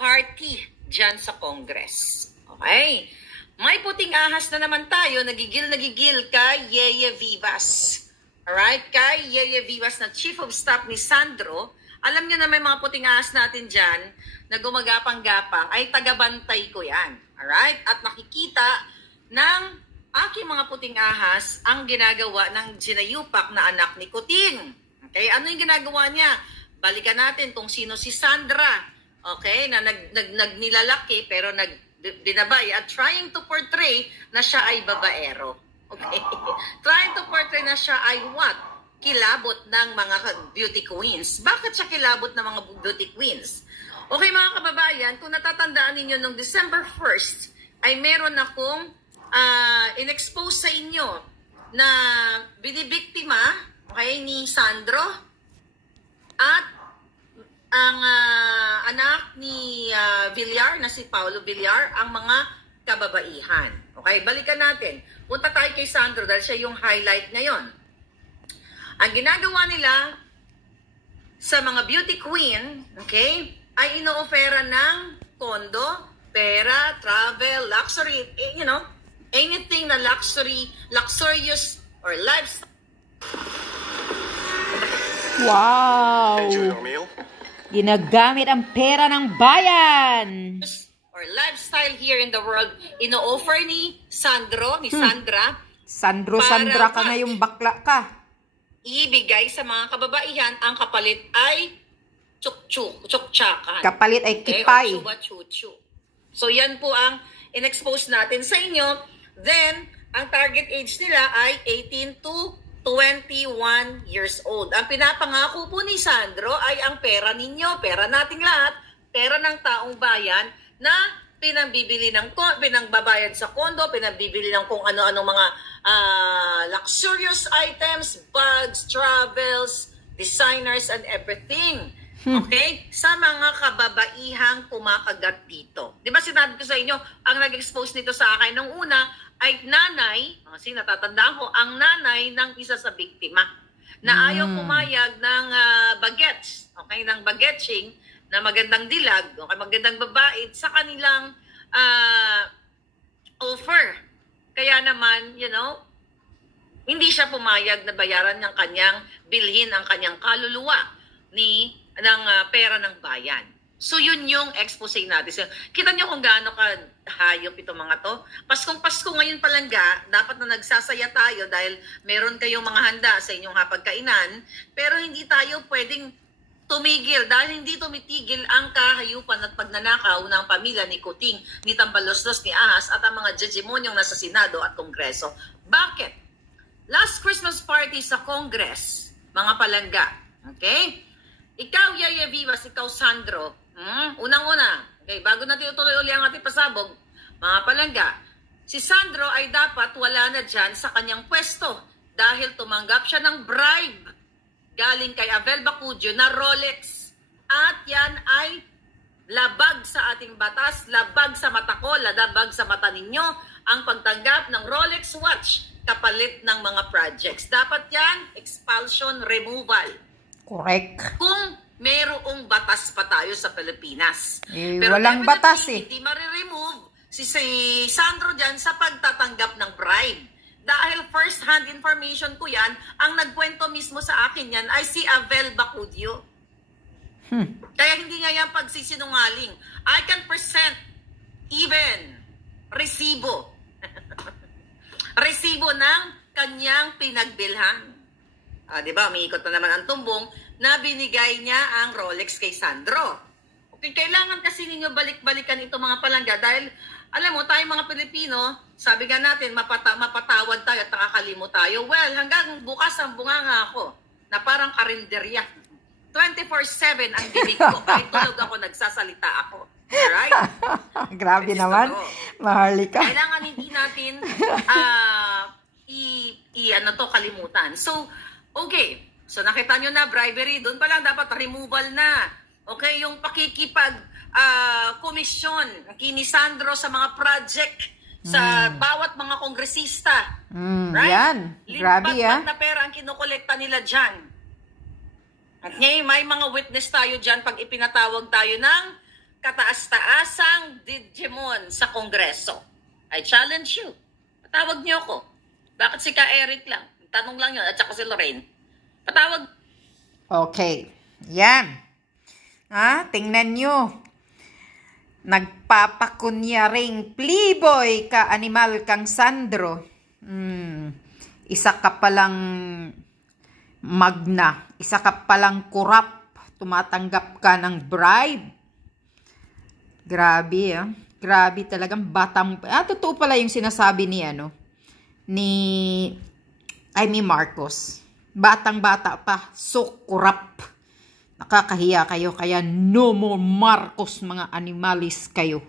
party dyan sa Congress. Okay? May puting ahas na naman tayo, nagigil kay Yeye Vivas. Alright? Kay Yeye Vivas na Chief of Staff ni Sandro. Alam niyo na may mga puting ahas natin dyan na gumagapang-gapang, ay tagabantay ko yan. Alright? At nakikita ng aking mga puting ahas ang ginagawa ng ginayupak na anak ni Kuting. Okay? Ano yung ginagawa niya? Balikan natin kung sino si Sandra. Okay? Na nagnilalaki pero binabay at trying to portray na siya ay babaero. Okay? Trying to portray na siya ay what? Kilabot ng mga beauty queens. Bakit siya kilabot ng mga beauty queens? Okay mga kababayan, kung natatandaan ninyo nung December 1st, ay meron akong in-expose sa inyo na binibiktima, okay, ni Sandro at ang anak ni Villar na si Paulo Villar, ang mga kababaihan. Okay, balikan natin. Punta tayo kay Sandro dahil siya yung highlight ngayon. Ang ginagawa nila sa mga beauty queen, okay, ay ino-ofera ng kondo, pera, travel, luxury, you know, anything na luxurious or lifestyle. Wow! Ginagamit ang pera ng bayan! Or lifestyle here in the world, ino-offer ni Sandra. Sandra ka na yung bakla ka. Ibigay sa mga kababaihan, ang kapalit ay tsuktsakan. Kapalit ay kipay. Okay, so yan po ang in-expose natin sa inyo. Then, ang target age nila ay 18 to 21 years old. Ang pinapangako po ni Sandro ay ang pera ninyo, pera nating lahat, pera ng taong bayan na pinangbabayad sa kondo, pinambibili ng kung ano-ano mga luxurious items, bags, travels, designers, and everything. Okay? Sa mga kababaihang kumakagat dito. Di ba sinabi ko sa inyo, ang nag-expose nito sa akin nung una ay nanay, kasi natatandaan ko, ang nanay ng isa sa biktima na ayaw pumayag ng bagets, okay, ng bagetching, na magandang dilag, okay, magandang babae, sa kanilang offer. Kaya naman, you know, hindi siya pumayag na bayaran ng kanyang bilhin ang kanyang kaluluwa ng pera ng bayan. So, yun yung expose natin. So, kita nyo kung gaano kahayop itong mga to. Paskong-Pasko ngayon palangga, dapat na nagsasaya tayo dahil meron kayong mga handa sa inyong hapagkainan, pero hindi tayo pwedeng tumigil dahil hindi tumitigil ang kahayupan at pagnanakaw ng pamilya ni Kuting, ni Tambaloslos, ni Ahas at ang mga jejemonyong nasa Senado at Kongreso. Bakit? Last Christmas party sa Congress, mga palangga, okay? Ikaw, Yeye Vivas, ikaw, Sandro, unang-una, okay, bago natin ituloy uli ang ating pasabog, mga palangga, si Sandro ay dapat wala na dyan sa kanyang pwesto dahil tumanggap siya ng bribe galing kay Abel Bacudio na Rolex. At yan ay labag sa ating batas, labag sa mata ko, labag sa mata ninyo, ang pagtanggap ng Rolex watch kapalit ng mga projects. Dapat yan, expulsion, removal. Correct. Kung mayroong batas pa tayo sa Pilipinas. Pero walang batas eh. Hindi ma-remove si Sandro dyan sa pagtatanggap ng bribe. Dahil first-hand information ko yan, ang nagkwento mismo sa akin yan ay si Abel Bacudio. Kaya hindi nga yan pagsisinungaling. I can present even resibo. Resibo ng kanyang pinagbilhan. Diba, umiikot na naman ang tumbong na binigay niya ang Rolex kay Sandro. Okay, kailangan kasi ninyo balik-balikan ito mga palangga dahil alam mo, tayong mga Pilipino, sabi nga natin, mapatawad tayo at nakakalimot tayo. Well, hanggang bukas ang bunganga ako na parang karinderya. 24/7 ang bibig ko. Kahit tulog ako, nagsasalita ako. Alright? Grabe naman. Maharlika. Kailangan hindi natin kalimutan. So, okay. So, nakita nyo na, bribery. Doon pa lang dapat removal na. Okay, yung komisyon ni Sandro sa mga project sa bawat mga kongresista. Right? Yan. Grabe yan. Na pera ang kinukolekta nila dyan. At ngayon, may mga witness tayo dyan pag ipinatawag tayo ng kataas-taasang Digimon sa Kongreso. I challenge you. Patawag niyo ako. Bakit si Ka Eric lang? Tanong lang yun. At saka si Lorraine. Patawag. Okay. Yan. Tingnan nyo. Nagpapakunyaring playboy ka animal kang Sandro. Isa ka palang magna. Isa ka palang kurap. Tumatanggap ka ng bribe. Grabe, Grabe talagang batang... totoo pala yung sinasabi ni, ni Marcos. Batang-bata pa. So, kurap. Nakakahiya kayo. Kaya no more Marcos, mga animalis kayo.